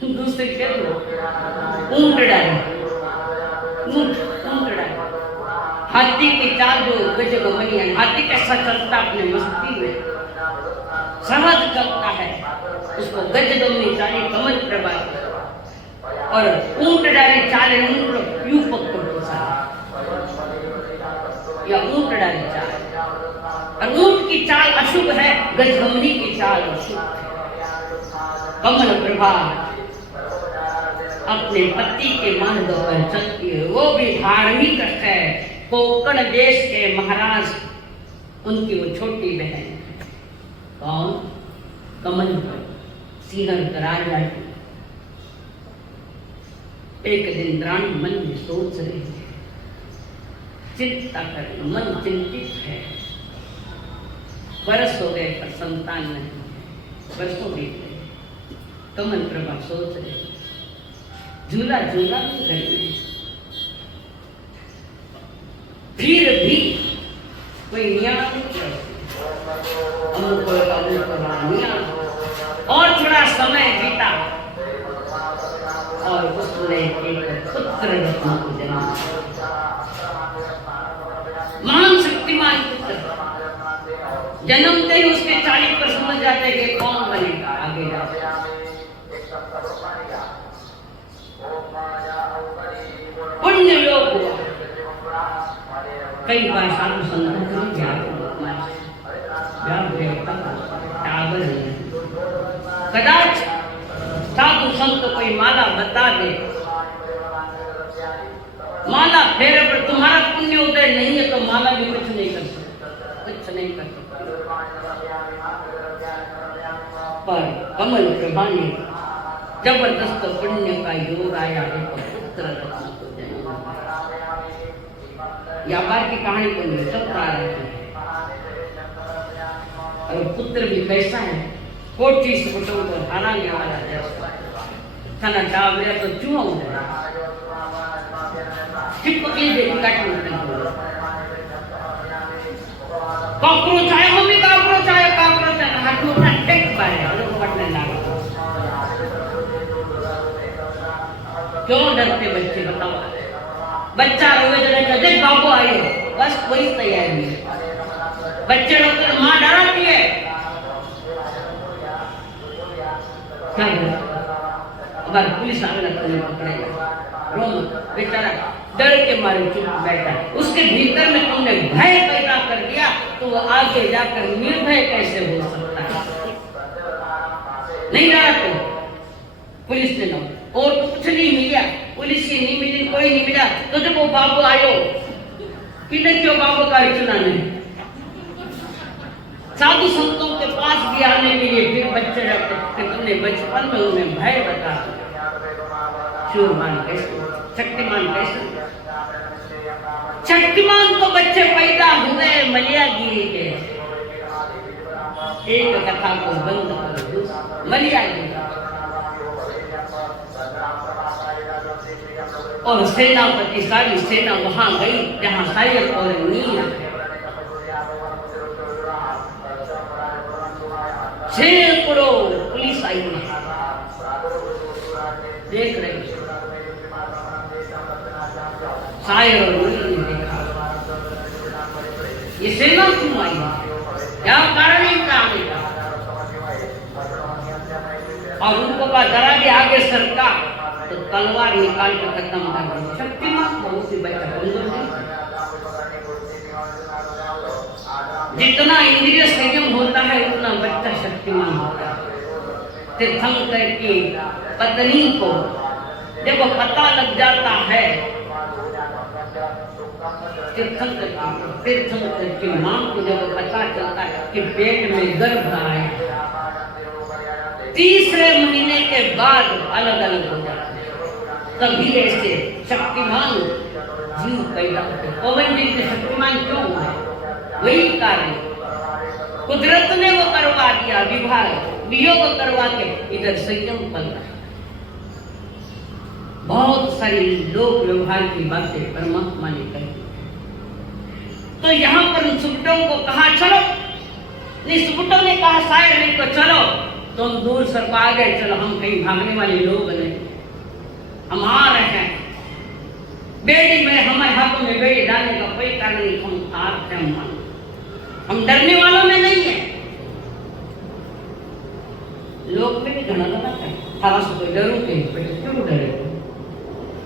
दूसरे के ऊंट डाली हाथी की चाल जो गजब बनी है हाथी कैसा चलता अपने मस्ती में सहज चलता है उसको गजदमी चाली कमल प्रभा और ऊंट डाली चाल ऊंट यूं पकड़ो या ऊंट डाली चाल और ऊंट की चाल अशुभ है गजगमनी की चाल अशुभ कमल प्रभा अपने पति के मार्ग पर चलती है वो भी धार्मिक है कोकण देश के महाराज उनकी वो छोटी बहन कौन कमल सिंहरथ राजा एक दिन रानी मन में सोच रही है चिंता कर मन चिंतित है बरस हो गए पर संतान नहीं बरसों बीत गए कमल प्रभा सोच रहे झूला झूला भी घर में फिर भी कोई नियम और थोड़ा समय बीता और उसने एक पुत्र रत्न को जन्म महान शक्तिमान पुत्र जन्मते ही उसके 40 पर समझ जाते कि कौन बनेगा आगे जाके पुण्य योग हुआ कई बार साधु संतों को कदाच साधु संत कोई माला बता दे माला फेरे पर तुम्हारा पुण्य उदय नहीं है तो माला भी कुछ नहीं कर सकता कुछ नहीं कर सकता पर कमल प्रभा ने जबरदस्त पुण्य का योग आया है पुत्र रत्न को जन्म व्यापार की कहानी को नहीं सब प्रारंभ है और पुत्र भी कैसा है कोटी से को हराने वाला जैसा खाना डाबलिया तो चूहा हो जाए चिपकी दे काटने कॉकरोच आए मम्मी कॉकरोच आए हाथ में उठा टेक पाए लोग पटने लगा क्यों डरते बच्चे बताओ बच्चा रोए तो देख बाबू आए बस वही तैयारी है बच्चे लोग माँ डराती है क्या अब पुलिस आगे लगता है पकड़ेगा रोम बेचारा डर के मारे चुप बैठा उसके भीतर में तुमने भय पैदा कर दिया तो वो आगे जाकर निर्भय कैसे हो सकता है नहीं डराते पुलिस ने ना और कुछ नहीं मिला पुलिस ही नहीं मिली कोई नहीं मिला तो जब वो बाबू आयो किने क्यों बाबू का चुना नहीं साधु संतों के पास भी आने के लिए फिर बच्चे रहते कि तुमने बचपन में उन्हें भय बता शूरमान कैसे शक्तिमान कैसे शक्तिमान तो बच्चे पैदा हुए मलियागिरी के एक कथा को बंद कर मलियागिरी और सेनापति सारी सेना वहां गई जहां शायर और नील सैकड़ों पुलिस आई है देख रहे शायर और नील ने देखा ये सेना क्यों आई क्या कारण है क्या आने का और उनको का जरा भी आगे सरका तो तलवार निकाल के खत्म कर दी शक्तिमान बहुत उससे बच्चा कमजोर नहीं। जितना इंद्रिय संयम होता है उतना बच्चा शक्तिमान होता है। तीर्थंकर की पत्नी को जब पता लग जाता है, तीर्थंकर की मां को जब पता चलता है कि पेट में गर्भ आया, तीसरे महीने के बाद अलग अलग हो जाते हैं, तभी ऐसे शक्तिमान जीव पैदा होते। पवन जी के शक्तिमान क्यों है? वही कारण, कुदरत ने वो करवा दिया, विभाग वियोग करवा के इधर संयम पल रहा। बहुत सारी लोक व्यवहार की बातें परमात्मा ने कही। तो यहाँ पर सुबुटों को कहा चलो, सुबुटों ने कहा शायर नहीं को चलो, तुम दूर सर आ गए, चलो हम कहीं भागने वाले लोग नहीं, हम आ रहे हैं। बेड़ी में हमारे हाथों में बेड़ी डालने का कोई कारण नहीं, हम आ रहे हैं, हम डरने वालों में नहीं है। लोग में भी घना घना है, थारा से कोई डरू के क्यों डरे?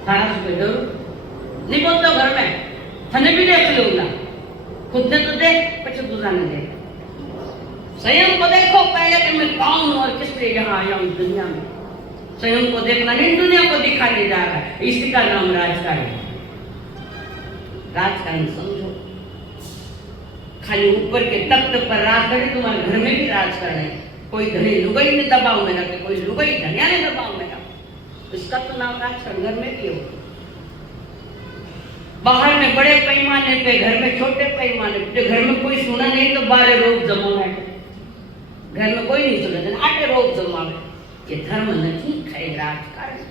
थारा से कोई डरू नहीं बोलता घर में, थने भी देख लो ना, खुद ने तो देख, पीछे दूसरा ने देख। स्वयं को देखो पहले कि मैं कौन हूं और किस लिए यहाँ आया हूं दुनिया में। स्वयं को देखना नहीं, दुनिया को दिखाने जा रहा है। इसी का नाम राजकारण। राजकारण समझो, खाली ऊपर के तख्त पर राज करे, तुम्हारे घर में भी राजकारण है। कोई धनी लुगाई ने दबाव में रखे, कोई लुगाई धनिया ने दबाव में रखे, इसका तो नाम राजकारण घर में भी हो। बाहर में बड़े पैमाने पे, घर में छोटे पैमाने पे। घर में कोई सुना नहीं तो बारे रोग जमा है, घर में कोई नहीं सुना, आटे रोग जमा है। ये धर्म नहीं है, राजकारण।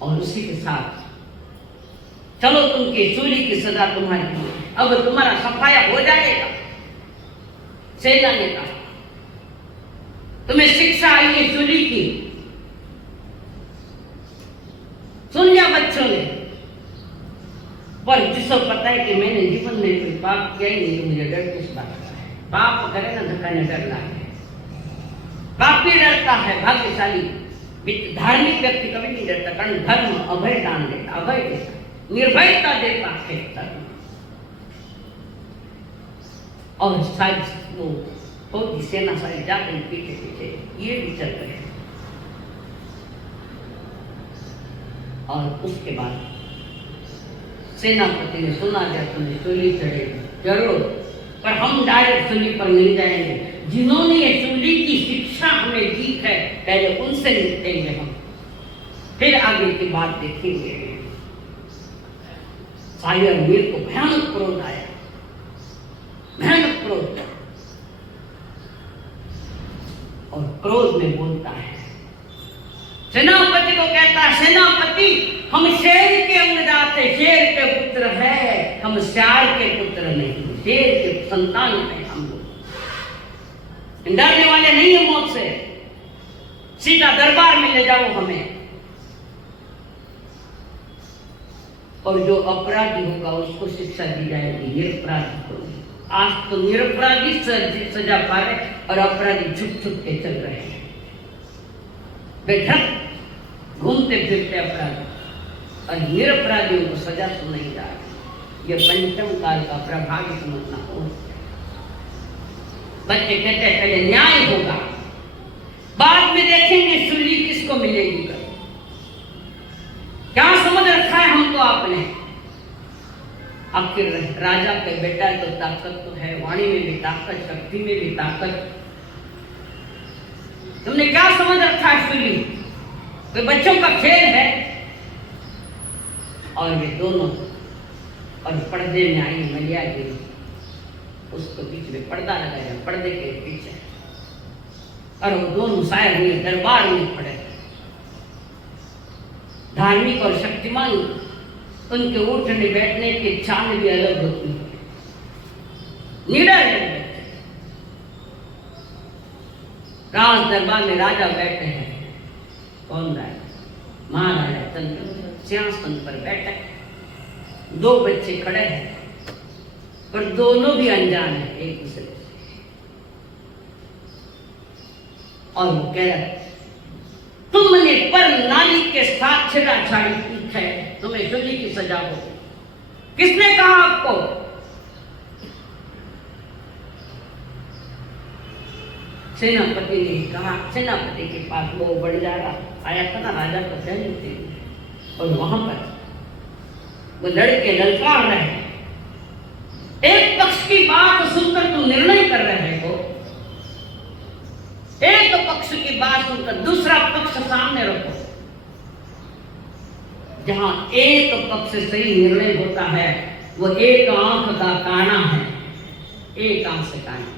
और उसी के साथ चलो तुमकी चोरी की सजा तुम्हारी, अब तुम्हारा सफाया हो जाएगा। सेना ने कहा तुम्हें शिक्षा आई है चोरी की, सुन लिया बच्चों ने। पर जिसको पता है कि मैंने जीवन में कोई पाप किया ही नहीं, तो मुझे डर किस बात का है? पाप करे ना धक्का नहीं डरना है, पापी डरता है, भाग्यशाली धार्मिक व्यक्ति कभी नहीं डरता, कारण धर्म अभय दान देता, अभय देता, निर्भयता देता है धर्म। और शायद वो फौजी सेना सारी जाते पीछे पीछे ये भी चल रहे हैं। और उसके बाद सेनापति ने सुना दिया तुम्हें सूली चढ़ेगी, जरूर, पर हम डायरेक्ट सूली पर नहीं जाएंगे। जिन्होंने ये सूली की शिक्षा हमें दी है, पहले उनसे निपटेंगे हम, फिर आगे की बात देखेंगे। शायर मीर को भयानक क्रोध आया, भयानक क्रोध, और क्रोध में बोलता है, सेनापति को कहता है, सेनापति हम शेर के अंगजात है, शेर के पुत्र है, हम श्यार के पुत्र नहीं, शेर के संतान है हम लोग। डरने वाले नहीं है मौत से, सीधा दरबार में ले जाओ हमें। और जो अपराधी होगा उसको शिक्षा दी जाएगी, निरपराधी को। आज तो निरपराधी सजा पा रहे और अपराधी छुप छुप के चल रहे हैं, बेधक घूमते फिरते अपराधी, और निरपराधियों को सजा तो नहीं जा रही। ये पंचम काल का प्रभाव समझना हो। बच्चे कहते हैं पहले न्याय होगा, बाद में देखेंगे सूली किसको मिलेगी। क्या समझ रखा है हमको आपने? आखिर राजा के बेटा तो ताकत तो है, वाणी में भी ताकत, शक्ति में भी ताकत। तुमने क्या समझ रखा है सूली? कोई बच्चों का खेल है? और वे दोनों, और पर्दे में आई मलिया गिरी, उसको बीच में पर्दा लगाया, पर्दे के पीछे, और वो दोनों शायर हुए दरबार में खड़े। धार्मिक और शक्तिमान, उनके उठने बैठने की चाल भी अलग होती है, निडर है। राज दरबार में राजा बैठे हैं, कौन राजा? महाराजा चंद्र सिंहासन पर बैठे, दो बच्चे खड़े हैं, पर दोनों भी अनजान है एक दूसरे से। और वो कह रहा, तुमने पर नाली के साथ छेड़ाछाड़ी की है, तुम्हें शुद्धि की सजा हो। किसने कहा आपको? सेनापति ने कहा। सेनापति के पास वो बंजारा आया था ना, राजा को कहने थे, और वहां पर वो लड़के ललकार रहे। एक पक्ष की बात सुनकर तुम निर्णय कर रहे हो, एक पक्ष की बात सुनकर दूसरा पक्ष सामने रखो। जहां एक पक्ष से सही निर्णय होता है वो एक आंख का काना है, एक आंख से काना।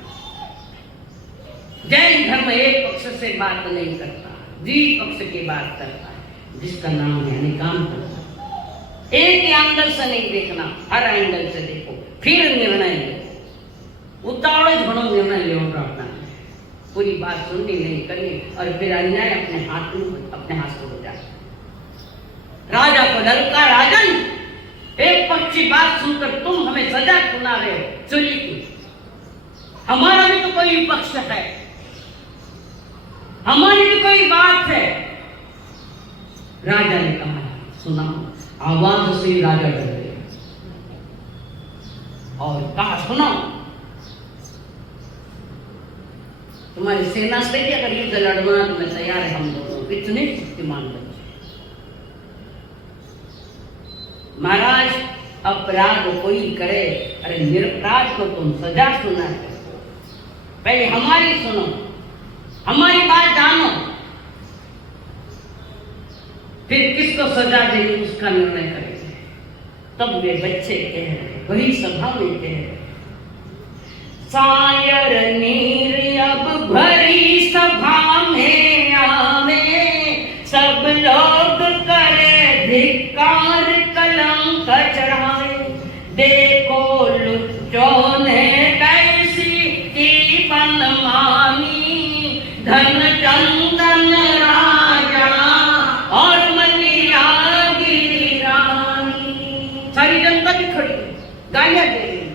जैन धर्म एक पक्ष से बात नहीं करता, द्विपक्ष की बात करता है, जिसका नाम है निकाम करता। एक ही एंगल से नहीं देखना, हर एंगल से देखो, फिर निर्णय लो। उतावले भणो निर्णय लो अपना, पूरी बात सुननी नहीं करनी, और फिर अन्याय अपने हाथ से हो जाए। राजा को ललका, राजन एक पक्ष की बात सुनकर तुम हमें सजा सुना रहे हो, चोरी की। हमारा भी तो कोई पक्ष है, हमारी भी कोई बात है। राजा ने कहा, सुना। आवाज से राजा डर गया और कहा, सुनो, तुम्हारी सेना से भी अगर युद्ध लड़वाना तो मैं तैयार है, हम दोनों इतने शक्तिमान बच्चे। महाराज अपराध कोई करे, अरे निरपराध को तुम सजा सुना है, पहले हमारी सुनो, हमारी बात जानो, फिर किसको सजा देनी उसका निर्णय करेंगे। तब वे बच्चे कह रहे, वही सभा में कह रहे, सायर नीर अब भरी सभा में आवे, सब लोग करे धिक्कार कलंक चढ़ाए। देखो लुच्चों ने कैसी की मनमानी, धन चंदन राजा और मलिया गिरी रानी। सारी जनता भी खड़ी, गालियां दे रही।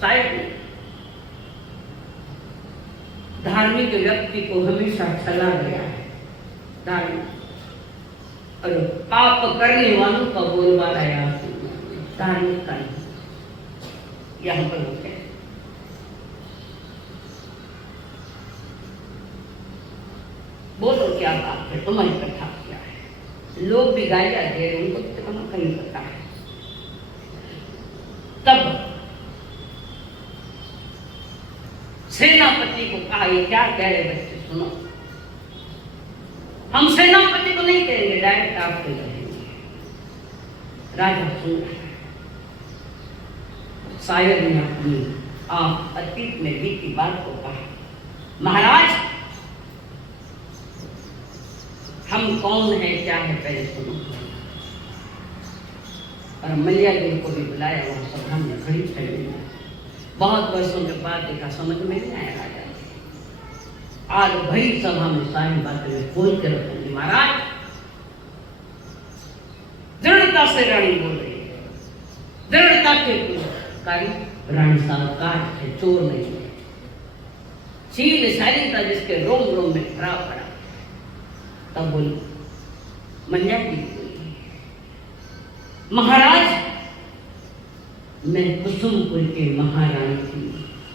शायद धार्मिक व्यक्ति को हमेशा चला गया है, धार्मिक और पाप करने वालों का बोलबाला है, धार्मिक का नहीं। यहां पर होते हैं बोलो क्या बात है, तुम्हारी कथा क्या है। लोग भी गालियां दे रहे, उनको तो कहाँ कहीं पता है। तब सेनापति को कहा, ये क्या कह रहे बच्चे, सुनो। हम सेनापति को नहीं कहेंगे, डायरेक्ट आपको कहेंगे। राजा सुन रहा है। शायद ने अपनी आप अतीत में बीती बात को कहा, महाराज हम कौन है, क्या है, पहले सुनो। और मलिया जी को भी बुलाया, वहां सभा में खड़ी खड़ी। बहुत वर्षों के बाद देखा, समझ में नहीं आया राजा। आज भरी सभा में सारी बातें बोल के रखूंगी। महाराज दृढ़ता से रानी बोल रही है, दृढ़ता के कार्य। रानी साहबकार है, चोर नहीं है। शील शालीनता जिसके रोम रोम में खरा पड़ा। तब बोली मलिया जी, महाराज मैं कुसुमपुर के महारानी थी।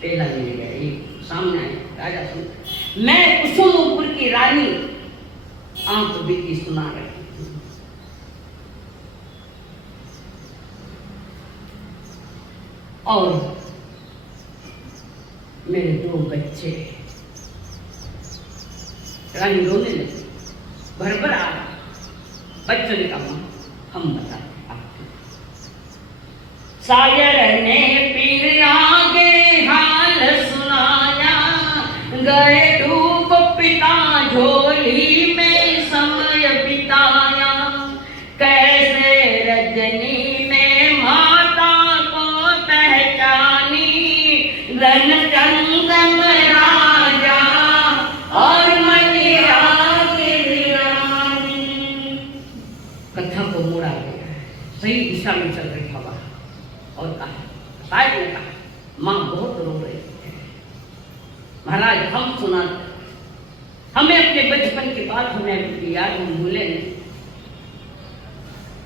पहला मिल गया, एक सामने आया राजा सुन, मैं कुसुमपुर की रानी आंख बीती सुना रही थी। और मेरे दो बच्चे। रानी रोने लगी, भरभर आ रहा। बच्चों ने कहा, हम बताते आपको। सायर ने पीर आगे हाल सुनाया, गए डूब पिता झोली में समय बिताया। कैसे रजनी में माता को पहचानी, रन चंदन राजा और मलिया की रानी। कथा को मोड़ा गया, सही दिशा में चल रही हवा। और कहा, शायद ने कहा, माँ बहुत रो रही है। महाराज हम सुना, हमें अपने बचपन की बात हमें याद, हम भूले नहीं।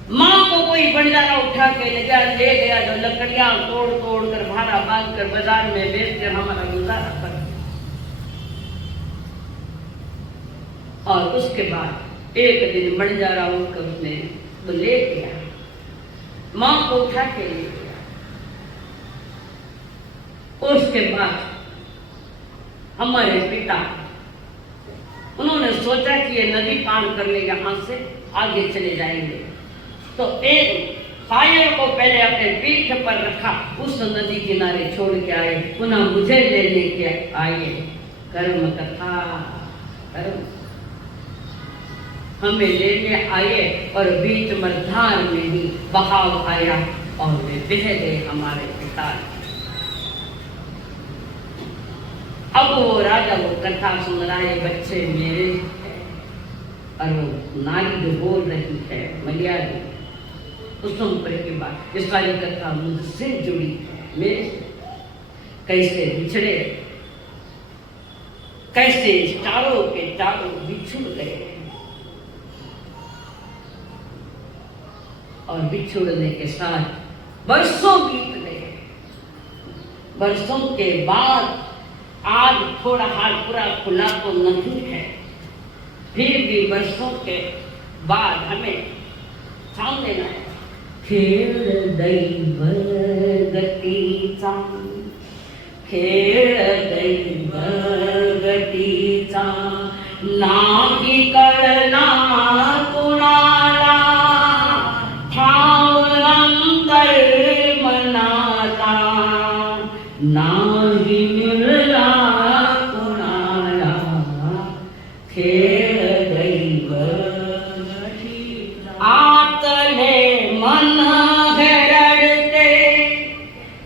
माँ को कोई बंजारा उठा के ले गया जो लकड़ियां तोड़ तोड़ कर भाड़ा बांध कर बाजार में बेच कर हमारा गुजारा कर। और उसके बाद एक दिन बंजारा उठकर उसने तो ले गया, माँ को उठा के ले गया। उसके बाद हमारे पिता उन्होंने सोचा कि ये नदी पार कर ले, यहाँ से आगे चले जाएंगे। तो एक फायर को पहले अपने पीठ पर रखा, उस नदी किनारे छोड़ के आए, पुनः मुझे लेने के आए। कर्म कथा कर्म हमें लेने आए और बीच मझधार में ही बहाव आया और वे बह गए हमारे पिता। अब वो राजा वो कथा सुन रहा है, बच्चे मेरे और वो नारी जो बोल रही है मर्यादा उसम पर के बाद ये सारी कथा मुझसे जुड़ी है। मेरे कैसे बिछड़े, कैसे चारों के चारों बिछुड़ गए और बिछुड़ने के साथ वर्षों बीत गए। वर्षों के बाद आज थोड़ा हाल पूरा खुला तो नहीं है, फिर भी वर्षों के बाद हमें सामने ना खेळ दैव गतीचा, खेळ दैव गतीचा नाही कळला कुणाला, ठाव अंतर मनाचा नाही मिळला कुणाला, खेळ दैव गतीचा। आतले मन रडते,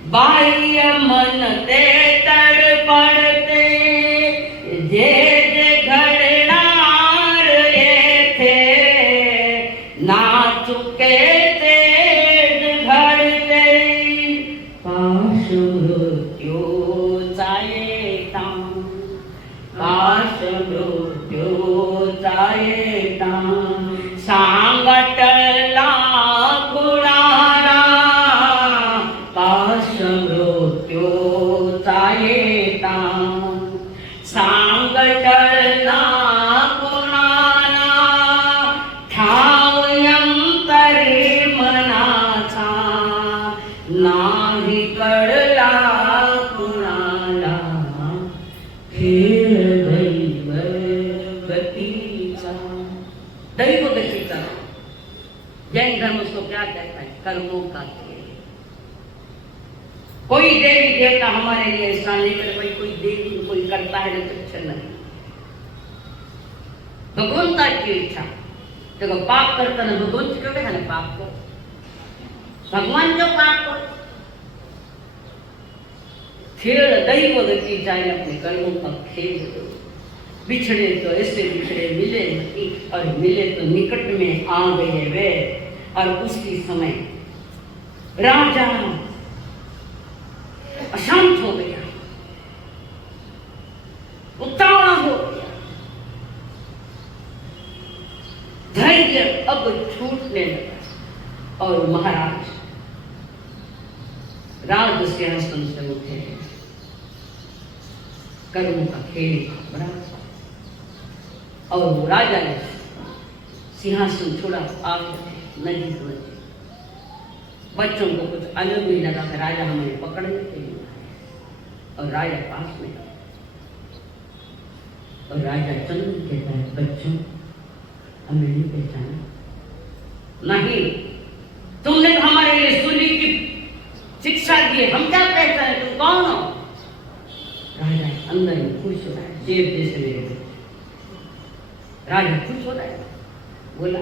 बाह्य मन ते तडपडते, जे जे घडणार येथे नाचुके ते घडते, पाश मृत्यूचा येता, पाश मृत्यूचा येता, सांगटला कुणाला, पाश मृत्यूचा येता, सांगटला कुणाला, ठाव अंतरी मनाचा नाही कळला कुणाला, खेळ दैव गतीचा। दैव गतीचा जैन धर्म उसको क्या कहता है? कर्मों का खेल। कोई देवी देवता हमारे लिए ऐसा नहीं करे, भाई कोई देवी कोई करता है तो कुछ नहीं, भगवंताची इच्छा। देखो पाप करताना भगवंत क्यों कहता है पाप को? भगवान जो पाप को खेल दैव गतीचा है, अपने कर्मों का खेल। बिछड़े तो ऐसे बिछड़े, मिले नहीं और मिले तो निकट में आ गए वे। और उसी समय राजा अशांत हो गया, उतावला हो गया, धैर्य अब छूटने लगा और महाराज राज सिंहासन से उठे। कर्मों का खेल बड़ा और वो राजा ने सिंहासन छोड़ा, आग नहीं समझे। बच्चों को कुछ अलग नहीं लगा कि राजा हमें पकड़ने के लिए और राजा पास में और राजा चंद्र कहता है बच्चों हमें नहीं पहचाना, नहीं तुमने तो हमारे लिए सूली की शिक्षा दी, हम क्या पहचाने तुम कौन हो? राजा अंदर में खुश हो रहा है, जेब जैसे मेरे बच्चे। राजा खुश हो रहा है, बोला।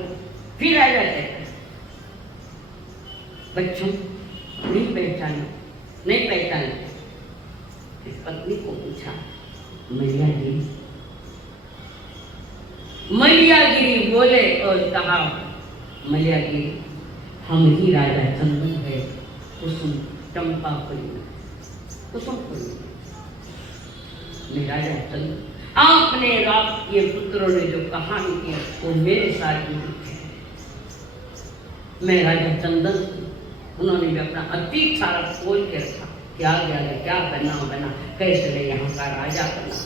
फिर राजा कहता है बच्चों नहीं पहचाना, नहीं पहचाना। इस पत्नी को पूछा मैयागिरी, मैयागिरी बोले और कहा मैयागिरी हम ही राजा चंदन है, कुसुम चंपा कोई कुसुम कोई मैं राजा चंदन। आपने ये पुत्रों ने जो कहानी की वो मेरे साथ नहीं है। मैं राजा चंदन, उन्होंने भी अपना अतीत सारा खोल के रखा, क्या आगे क्या बना, कैसे ले यहाँ का राजा बना।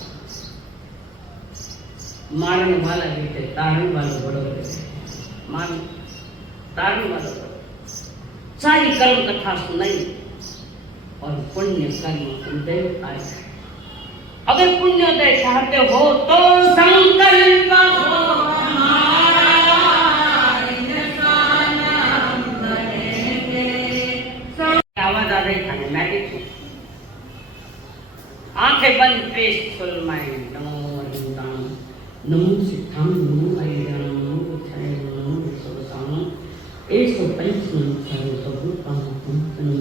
मारने वाला भी थे, तारने वाला बड़ो मान तारने वाला बड़ो। सारी कर्म कथा सुनाई और पुण्य कर्म उदय आए। अगर पुण्योदय चाहते हो तो संकल्प आवाज आ रही था, मैं देखूं आंखें बंद पेश फरमाए। नमो हरिदाम, नमो सिद्धाम, नमो हरिदाम, नमो उठाय, नमो सर्वसाम, ऐसो पंचम सर्वभूतां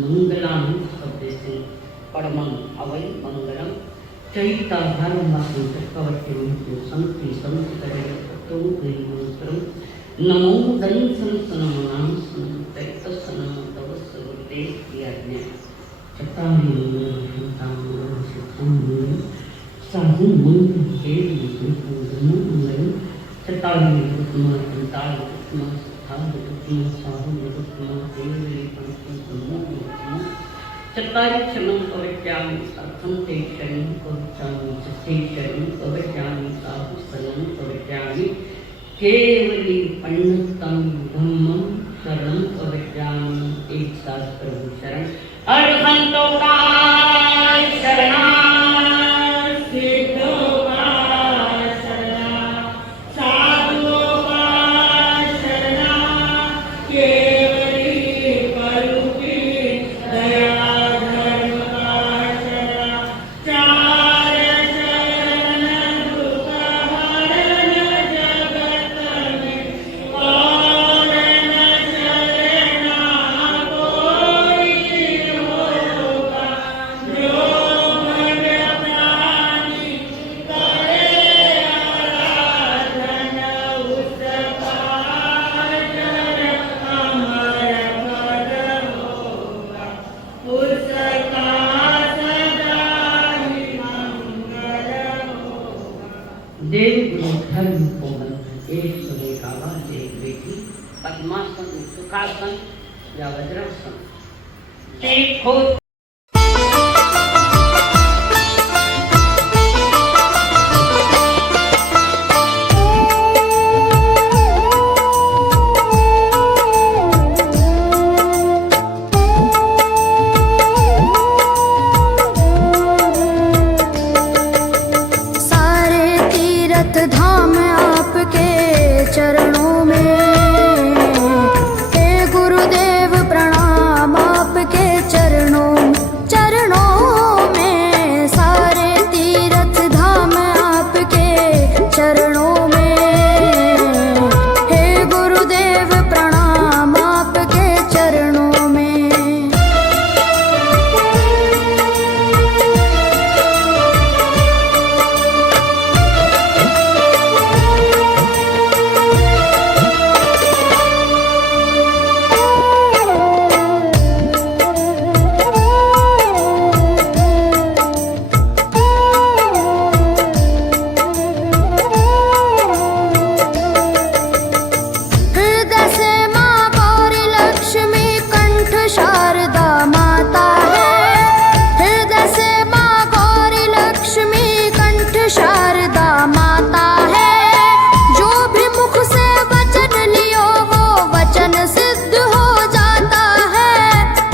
मंगलां सबदेशे परमं अवै मंगलम चैता धर्मवासं चक्रवर्ती संति संतरे ततो मंत्रम नमो दंसं सनमनां संतैतसनं तवस्वते याज्ञ चतारि मंगलं सिद्धं साधु मंगल के मंगल चतारि मंगल चतारि चत्वारि क्षणं पवित्रामि अर्थं ते क्षणं पवित्रामि चत्ते क्षणं पवित्रामि साहुस्थलं पवित्रामि केवली पंडितं धम्मं शरणं पवित्रामि एक शास्त्र शरण अरहंतो का शरणा पद्मासन, सुखासन या वज्रासन देखो। सारे तीर्थ धाम आपके चरणों में,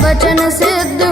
वचन सिद्ध